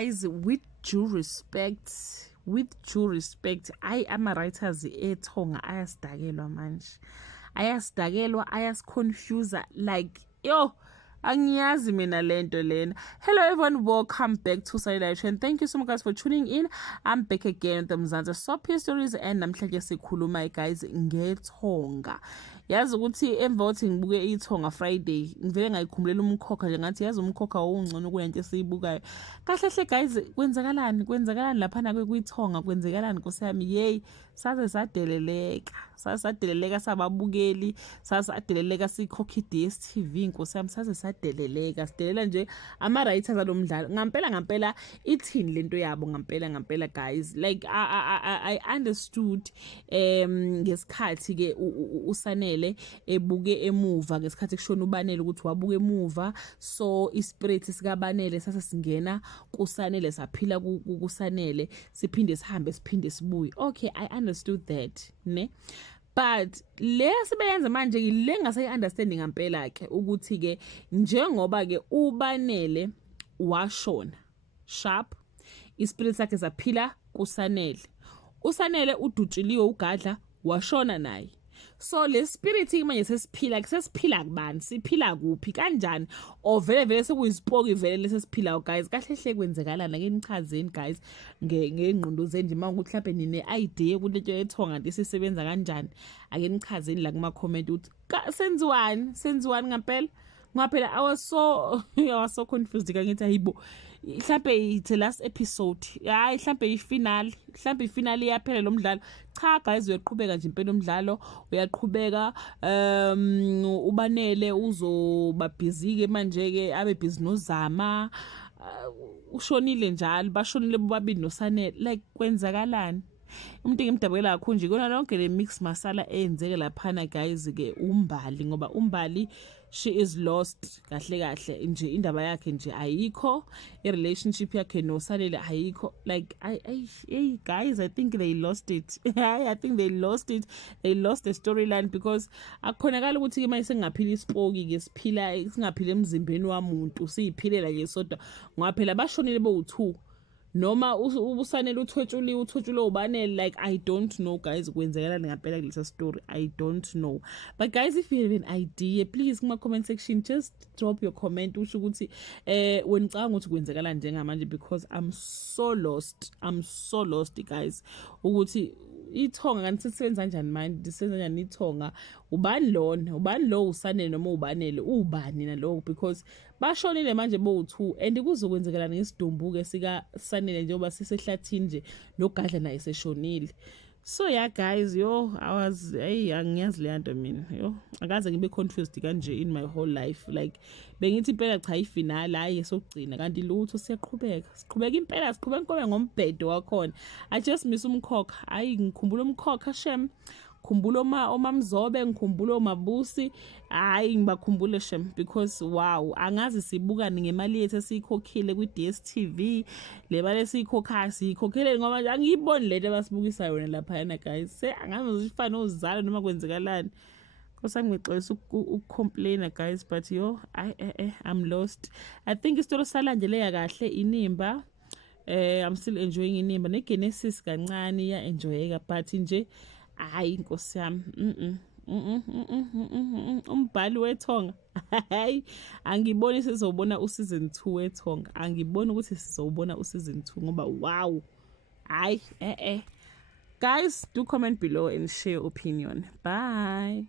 guys, with due respect, ama-writers ethonga ayasidakelwa manje, ayasiconfusa like yo. Angiyazi mina lento lena. Hello everyone, welcome back to Sunny Live and thank you so much guys for tuning in. I'm back again with Mzansi Soap Histories and namhlanje sikhuluma guys ngethonga. Yazi ukuthi emva kokuthi ngibuke ithonga Friday ngivele ngayikhumulela umkhokha nje ngathi yazi umkhokha ungcono kuyento esiyibukayo. Kahle guys, kwenzakalani lapha na kwithonga, kwenzakalani Nkosi yami? Yey, saze sadeleleka sababukeli, sadeleleka sikhokha DStv Nkosi yami, saze sadeleleka sidelela nje ama-writers alomdlalo. Ngampela ithini lento yabo ngampela guys, like I understood ngesikhathi ke uSanele ebuke emuva, ngesikhathi kushona uBanele ukuthi wabuke emuva, so ispirit sikaBanele sase singena kuSanele, saphila kuSanele, siphinde sibuye. Okay, I understood that ne, but le sibeyenza manje ile ngase-understanding ngampela ke ukuthi ke njengoba ke uBanele washona sharp, ispirit sakhe saphila kuSanele, uSanele udutshiliwe ugadla washona naye. So le spirit manje sesiphila kubani, siphila kuphi kanjani, or vele sekuyisipoki vele lesesiphila guys. Kahle kwenzekalana ke nichazeni guys ngengqondo zenu nje manje ukuthi mhlawumbe nine idea ukuthi lento ethonga nti sisebenza kanjani. Ake nichazeni la kuma comment ukuthi senziwani ngaphela. I was so confused ka ngithi hayibo mhlawumbe it's the last episode, hayi mhlawumbe ifinale yaphela lo mdlalo. Cha guys, uyaqhubeka nje impela umdlalo uyaqhubeka. uBanele uzoba busy ke manje ke abe busy noZama, ushonile njalo, bashonile bobabili noSanele, like kwenzakalani? Umuntu ngimdabukela kakhulu nje kona lonke le mix masala eyenzeke laphana guys ke uMbali, ngoba uMbali she is lost kahle nje, indaba yakhe nje ayikho, i-relationship yakhe noSanele ayikho, like hey guys, I think they lost it. I think they lost the storyline, because akukhonakala ukuthi ke manje sengaphila isipoki ke singaphila emzimbeni wamuntu, siyiphilela nje sodwa ngoba phela bashonile bo2, noma uSanele uthwetshuliwe uBanele. Like I don't know guys, kwenzakalani ngaphela kulesa story, I don't know. But guys, if you have an idea, please kuma comment section just drop your comment usho ukuthi wenicanga ukuthi kwenzakalani njengamanje, because I'm so lost guys, ukuthi ithonga kanti sisebenza kanjani manje, sisebenza kanjani ithonga, ubani lo uSanele noma uBanele, ubani nalowo, because bashonile manje bo2 and kuzokwenzekalana ngesidumbuke sika Sanele njengoba sisehlathini nje nogadla naye seshonile. So yeah guys, angiyazi le nto mina, akaze ngibe confused kanje in my whole life. Like bengithi impela cha ifinale hayi sokugcina, kanti lutho siqhubeka impela, siqhubeka ngombhedo wakhona. I just miss umkhokha, hayi ngikhumbula umkhokha shem, khumbula omamzobe, ngikhumbula oMabusi, hayi ngibakhumbule shem, because wow, angazi sibukani ngemali yethu esiyikhokhile kwi-DStv, le mali esiyikhokha siyikhokhele ngoba nje angiyiboni lento abasibukisa yona lapha yana guys. Angazi ifana ozala noma kwenzekalani, kosa ngixolisa ukucomplain guys, but I'm lost. I think istory salandeleka kahle Inimba. I'm still enjoying Inimba, neGenesis kancane ya enjoyeka, but nje hayi Nkosi yami, umbhali wethonga hayi angiboni sizobona useason 2 wethonga, angiboni ukuthi sizobona useason 2 ngoba wow, hayi guys, do comment below and share your opinion. Bye.